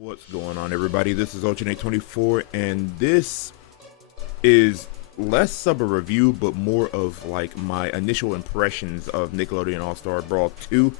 What's going on, everybody? This is Alternate24, and this is less of a review but more of like my initial impressions of Nickelodeon All-Star Brawl 2.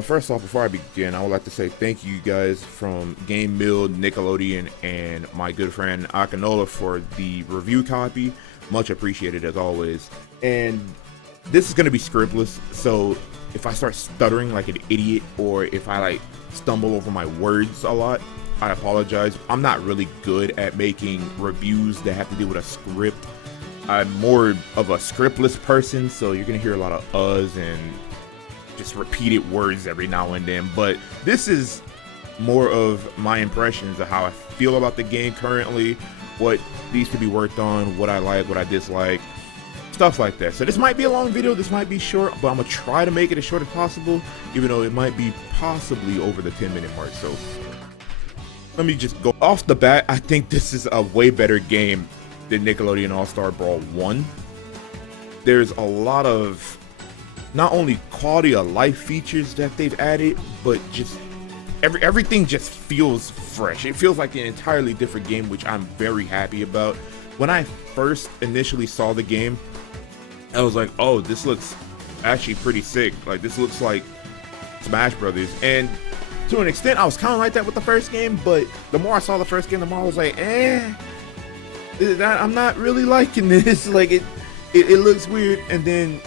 First off, before I begin, I would like to say thank you guys from Game Mill, Nickelodeon, and my good friend Akinola for the review copy. Much appreciated as always. And this is going to be scriptless, so if I start stuttering like an idiot or if I like stumble over my words a lot, I apologize. I'm not really good at making reviews that have to do with a script. I'm more of a scriptless person, so you're gonna hear a lot of uhs and just repeated words every now and then, but this is more of my impressions of how I feel about the game currently, what needs to be worked on, what I like, what I dislike, stuff like that. So this might be a long video, this might be short, but I'm gonna try to make it as short as possible, even though it might be possibly over the 10-minute mark. So let me just go off the bat. I think this is a way better game than Nickelodeon All-Star Brawl 1. There's a lot of not only quality of life features that they've added, but just everything just feels fresh. It feels like an entirely different game, which I'm very happy about. When I first initially saw the game, I was like, oh, this looks actually pretty sick. Like, this looks like Smash Brothers. And to an extent, I was kind of like that with the first game, but the more I saw the first game, the more I was like, I'm not really liking this. Like, it looks weird. And then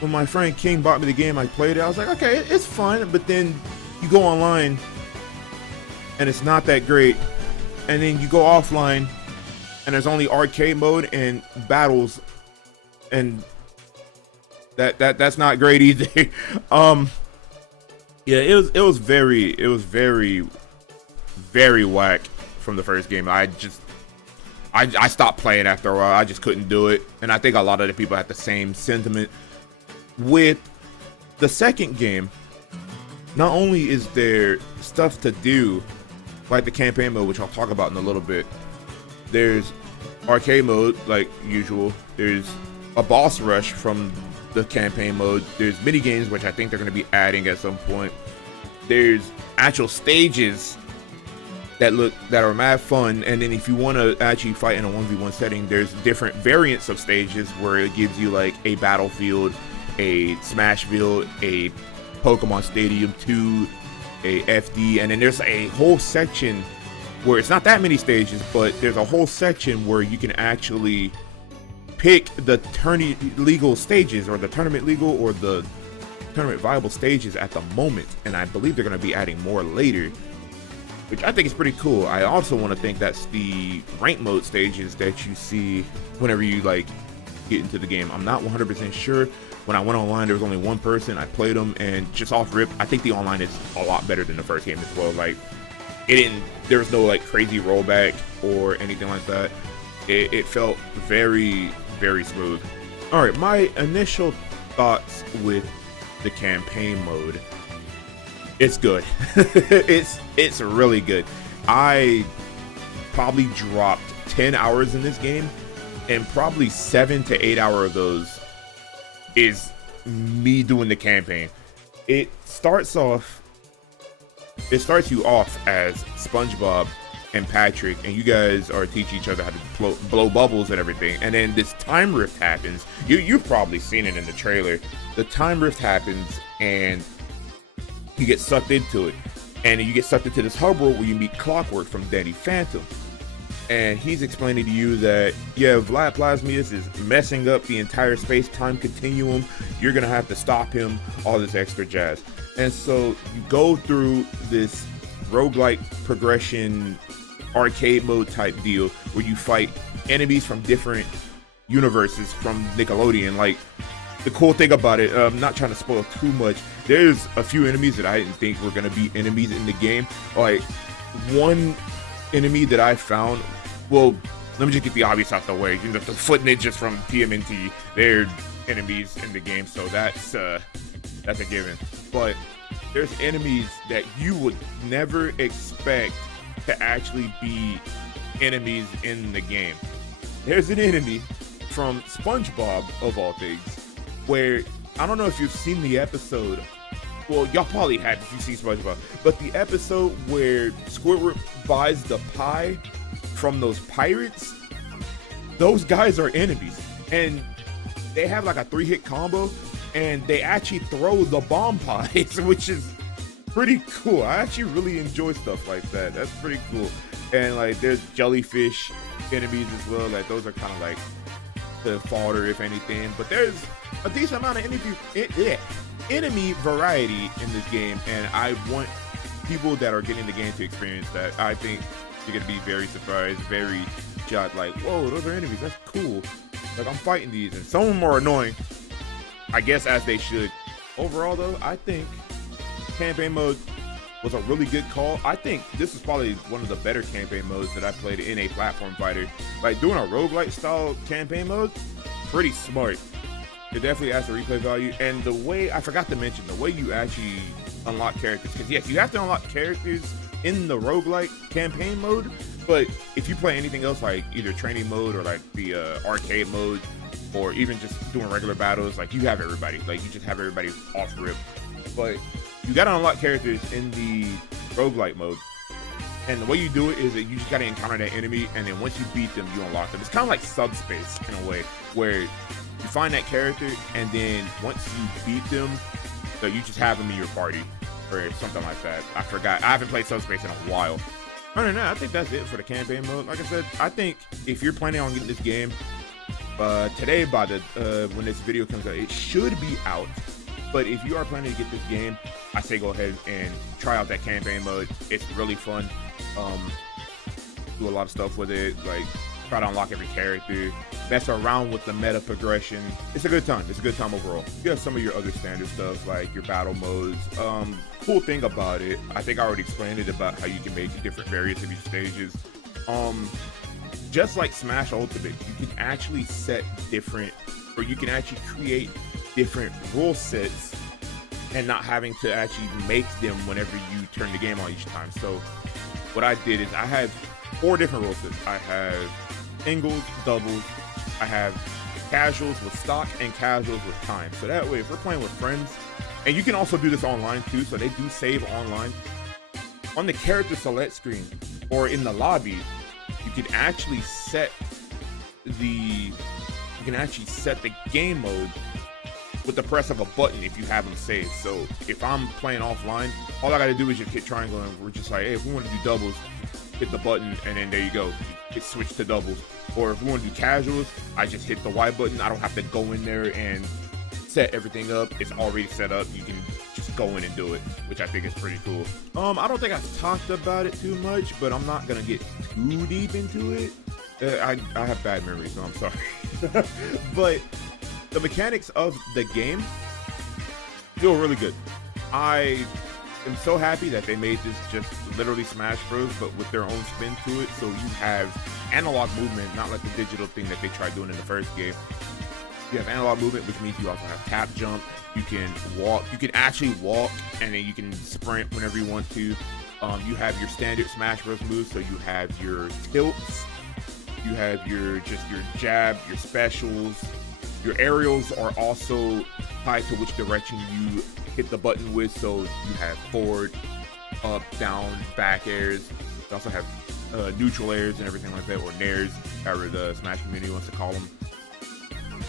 when my friend King bought me the game, I played it. I was like, okay, it's fun. But then you go online, and it's not that great. And then you go offline, and there's only arcade mode and battles, and that's not great either. Yeah, it was very whack from the first game. I stopped playing after a while. I just couldn't do it, and I think a lot of the people had the same sentiment. With the second game, not only is there stuff to do, like the campaign mode, which I'll talk about in a little bit. There's arcade mode, like usual. There's a boss rush from the campaign mode. There's mini games, which I think they're going to be adding at some point. There's actual stages that are mad fun, and then if you want to actually fight in a 1v1 setting, there's different variants of stages where it gives you like a battlefield, a Smashville, a Pokemon Stadium 2, a FD, and then there's a whole section where it's not that many stages, but there's a whole section where you can actually pick the tournament legal stages, or the tournament legal, or the tournament viable stages at the moment, and I believe they're going to be adding more later, which I think is pretty cool. I also want to think that's the rank mode stages that you see whenever you like get into the game. I'm not 100% sure. When I went online, there was only one person. I played them, and just off rip, I think the online is a lot better than the first game as well. Like, there was no like crazy rollback or anything like that. It felt very smooth. All right, my initial thoughts with the campaign mode. It's good. it's really good. I probably dropped 10 hours in this game, and probably 7 to 8 hours of those is me doing the campaign. It starts you off as SpongeBob and Patrick, and you guys are teaching each other how to blow bubbles and everything, and then this time rift happens. You've probably seen it in the trailer. The time rift happens, and you get sucked into it, and you get sucked into this hub world where you meet Clockwork from Danny Phantom, and he's explaining to you that, yeah, Vlad Plasmius is messing up the entire space-time continuum. You're gonna have to stop him, all this extra jazz. And so you go through this roguelike progression arcade mode type deal where you fight enemies from different universes from Nickelodeon. Like, the cool thing about it, I'm not trying to spoil too much, there's a few enemies that I didn't think were gonna be enemies in the game. Like, one enemy that I found, well, let me just get the obvious out the way. You know, the foot ninjas from TMNT, they're enemies in the game, so that's a given. But there's enemies that you would never expect to actually be enemies in the game. There's an enemy from SpongeBob, of all things, where, I don't know if you've seen the episode well, y'all probably had if you see SpongeBob, but the episode where Squidward buys the pie from those pirates, those guys are enemies, and they have like a 3-hit combo, and they actually throw the bomb pies, which is pretty cool. I actually really enjoy stuff like that. That's pretty cool. And like, there's jellyfish enemies as well. Like, those are kind of like the fodder, if anything. But there's a decent amount of enemy variety in this game, and I want people that are getting the game to experience that. I think you're gonna be very surprised, very shocked. Like, whoa, those are enemies. That's cool. Like, I'm fighting these, and some of them are annoying, I guess, as they should. Overall, though, I think campaign mode was a really good call. I think this is probably one of the better campaign modes that I played in a platform fighter. Like, doing a roguelike style campaign mode, pretty smart. It definitely adds the replay value. And the way, I forgot to mention, the way you actually unlock characters. Because yes, you have to unlock characters in the roguelike campaign mode, but if you play anything else, like either training mode or like the arcade mode, or even just doing regular battles, like, you have everybody. Like, you just have everybody off rip. But you gotta unlock characters in the roguelike mode. And the way you do it is that you just gotta encounter that enemy, and then once you beat them, you unlock them. It's kind of like Subspace in a way, where you find that character, and then once you beat them, so you just have them in your party, or something like that. I forgot. I haven't played Subspace in a while. Other than that, I think that's it for the campaign mode. Like I said, I think if you're planning on getting this game, today, by the when this video comes out, it should be out. But if you are planning to get this game, I say go ahead and try out that campaign mode. It's really fun. Do a lot of stuff with it, like try to unlock every character, mess around with the meta progression. It's a good time. It's a good time overall. You have some of your other standard stuff, like your battle modes. Cool thing about it, I think I already explained it, about how you can make different variants of each stages. Just like Smash Ultimate, you can actually set different, or you can actually create different rule sets and not having to actually make them whenever you turn the game on each time. So what I did is I have 4 different rule sets. I have singles, doubles, I have casuals with stock, and casuals with time. So that way, if we're playing with friends, and you can also do this online too, so they do save online, on the character select screen or in the lobby, you can actually set the game mode with the press of a button if you have them saved. So if I'm playing offline, all I gotta do is just hit triangle, and we're just like, hey, if we want to do doubles, hit the button, and then there you go, it switched to doubles. Or if we want to do casuals, I just hit the Y button. I don't have to go in there and set everything up. It's already set up. You can just go in and do it, which I think is pretty cool. I don't think I've talked about it too much, but I'm not gonna get too deep into it. I have bad memory, so I'm sorry. But the mechanics of the game feel really good. I am so happy that they made this just literally Smash Bros, but with their own spin to it. So you have analog movement, not like the digital thing that they tried doing in the first game. You have analog movement, which means you also have tap jump. You can walk. You can actually walk, and then you can sprint whenever you want to. You have your standard Smash Bros moves. So you have your tilts. You have your jab, your specials. Your aerials are also tied to which direction you hit the button with. So you have forward, up, down, back airs. You also have neutral airs and everything like that, or nairs, however the Smash community wants to call them.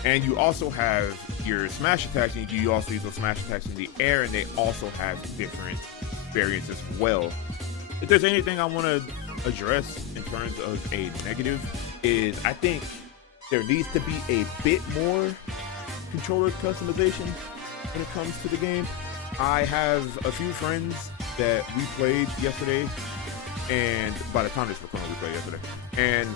And you also have your smash attacks, and you also use those smash attacks in the air, and they also have different variants as well. If there's anything I want to address in terms of a negative, is I think there needs to be a bit more controller customization when it comes to the game. I have a few friends that we played yesterday, and by the time this recording, we played yesterday, and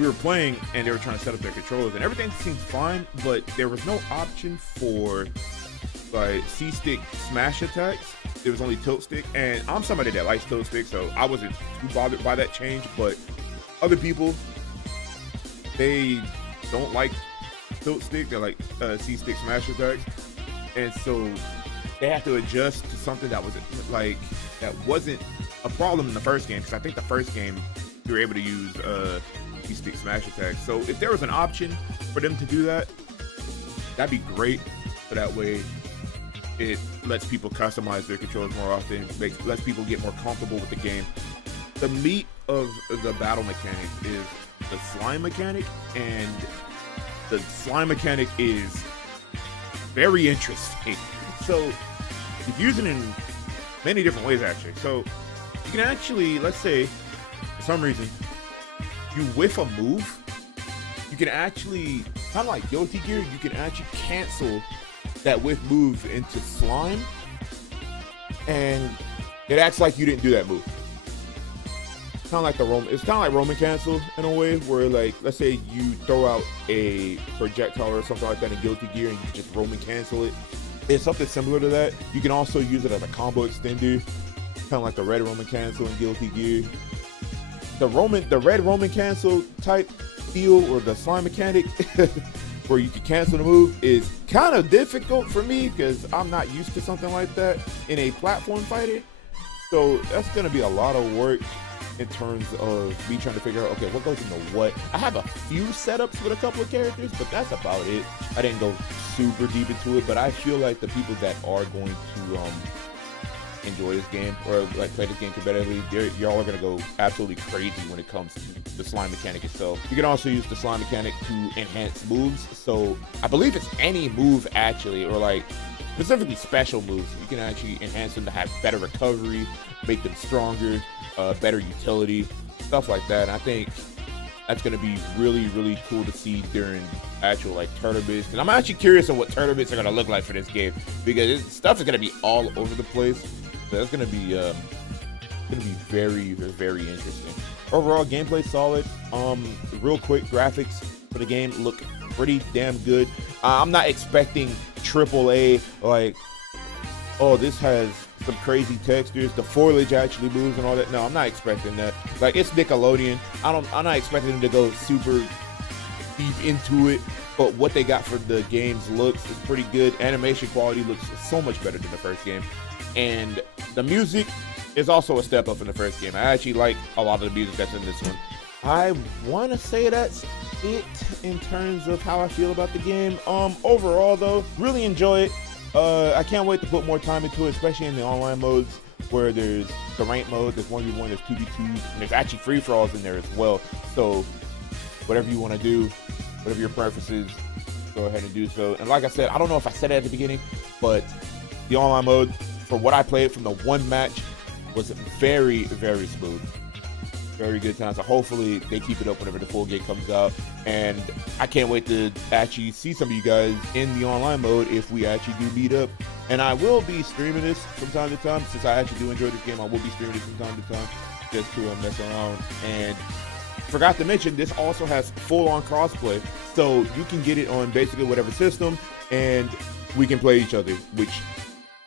we were playing, and they were trying to set up their controllers, and everything seemed fine, but there was no option for like C-stick smash attacks. There was only tilt stick, and I'm somebody that likes tilt stick, so I wasn't too bothered by that change. But other people, they don't like tilt stick, they like C-stick smash attacks, and so they have to adjust to something that wasn't a problem in the first game, because I think the first game you were able to use C-stick smash attacks. So if there was an option for them to do that, that'd be great. So that way It lets people customize their controls more often, lets people get more comfortable with the game. The meat of the battle mechanic is the slime mechanic, and the slime mechanic is very interesting. So you use it in many different ways, actually. So you can actually, let's say, for some reason, you whiff a move, you can actually, kind of like Guilty Gear, you can actually cancel that whiff move into slime, and it acts like you didn't do that move. It's kind of like Roman cancel in a way, where like, let's say you throw out a projectile or something like that in Guilty Gear, and you just Roman cancel it. It's something similar to that. You can also use it as a combo extender, kind of like the red Roman cancel in Guilty Gear. The red Roman cancel type feel, or the slime mechanic where you can cancel the move, is kind of difficult for me because I'm not used to something like that in a platform fighter. So that's gonna be a lot of work in terms of me trying to figure out, okay, what goes into what. I have a few setups with a couple of characters, but that's about it. I didn't go super deep into it, but I feel like the people that are going to enjoy this game, or like play this game competitively, y'all are gonna go absolutely crazy when it comes to the slime mechanic itself. You can also use the slime mechanic to enhance moves. So I believe it's any move actually, or like specifically special moves. You can actually enhance them to have better recovery, make them stronger, better utility, stuff like that. And I think that's going to be really, really cool to see during actual like tournaments. And I'm actually curious on what tournaments are going to look like for this game, because stuff is going to be all over the place. So that's going to be very, very interesting. Overall, gameplay solid. Real quick, graphics for the game look pretty damn good. I'm not expecting AAA, like, oh, this has some crazy textures, the foliage actually moves and all that. No, I'm not expecting that. Like, it's Nickelodeon. I'm not expecting them to go super deep into it, but what they got for the game's looks is pretty good. Animation quality looks so much better than the first game, and the music is also a step up from the first game. I actually like a lot of the music that's in this one. I want to say that's it in terms of how I feel about the game. Overall though, really enjoy it. I can't wait to put more time into it, especially in the online modes, where there's the ranked mode, there's 1v1, there's 2v2s, and there's actually free-for-alls in there as well. So whatever you want to do, whatever your preference is, go ahead and do so. And like I said, I don't know if I said it at the beginning, but the online mode, for what I played from the one match, was very, very smooth. Very good time. So hopefully they keep it up whenever the full game comes out. And I can't wait to actually see some of you guys in the online mode if we actually do meet up. And I will be streaming this from time to time. Since I actually do enjoy this game, I will be streaming this from time to time just to mess around. And forgot to mention, this also has full-on crossplay. So you can get it on basically whatever system, and we can play each other, which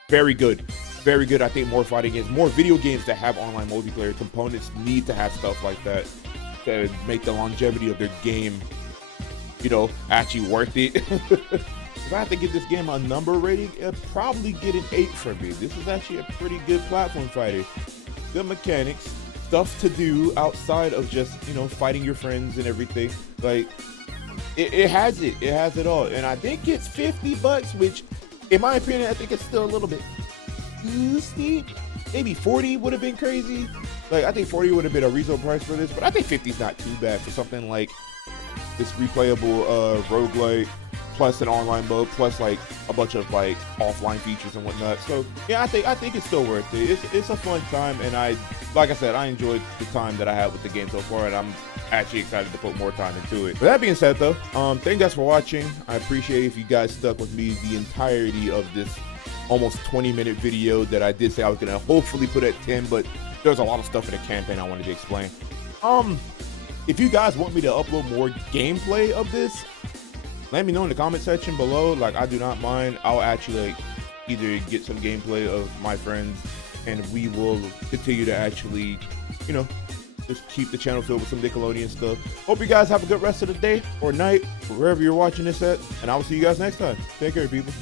very good. Very good. I think more fighting games, more video games that have online multiplayer components need to have stuff like that to make the longevity of their game, you know, actually worth it. If I have to give this game a number rating, it'd probably get an 8 for me. This is actually a pretty good platform fighter. Good mechanics, stuff to do outside of just, you know, fighting your friends and everything. Like, it has it. It has it all. And I think it's $50, which, in my opinion, I think it's still a little bit too steep. Maybe 40 would have been crazy. Like, I think 40 would have been a reasonable price for this, but I think 50 is not too bad for something like this replayable roguelike, plus an online mode, plus like a bunch of like offline features and whatnot. So yeah, I think it's still worth it. It's a fun time, and like I said, I enjoyed the time that I had with the game so far, and I'm actually excited to put more time into it. With that being said though, thank you guys for watching. I appreciate if you guys stuck with me the entirety of this almost 20-minute video that I did say I was gonna hopefully put at 10, but there's a lot of stuff in the campaign I wanted to explain. If you guys want me to upload more gameplay of this, let me know in the comment section below. Like, I do not mind. I'll actually like either get some gameplay of my friends, and we will continue to actually, you know, just keep the channel filled with some Nickelodeon stuff. Hope you guys have a good rest of the day or night, wherever you're watching this at, and I will see you guys next time. Take care, people.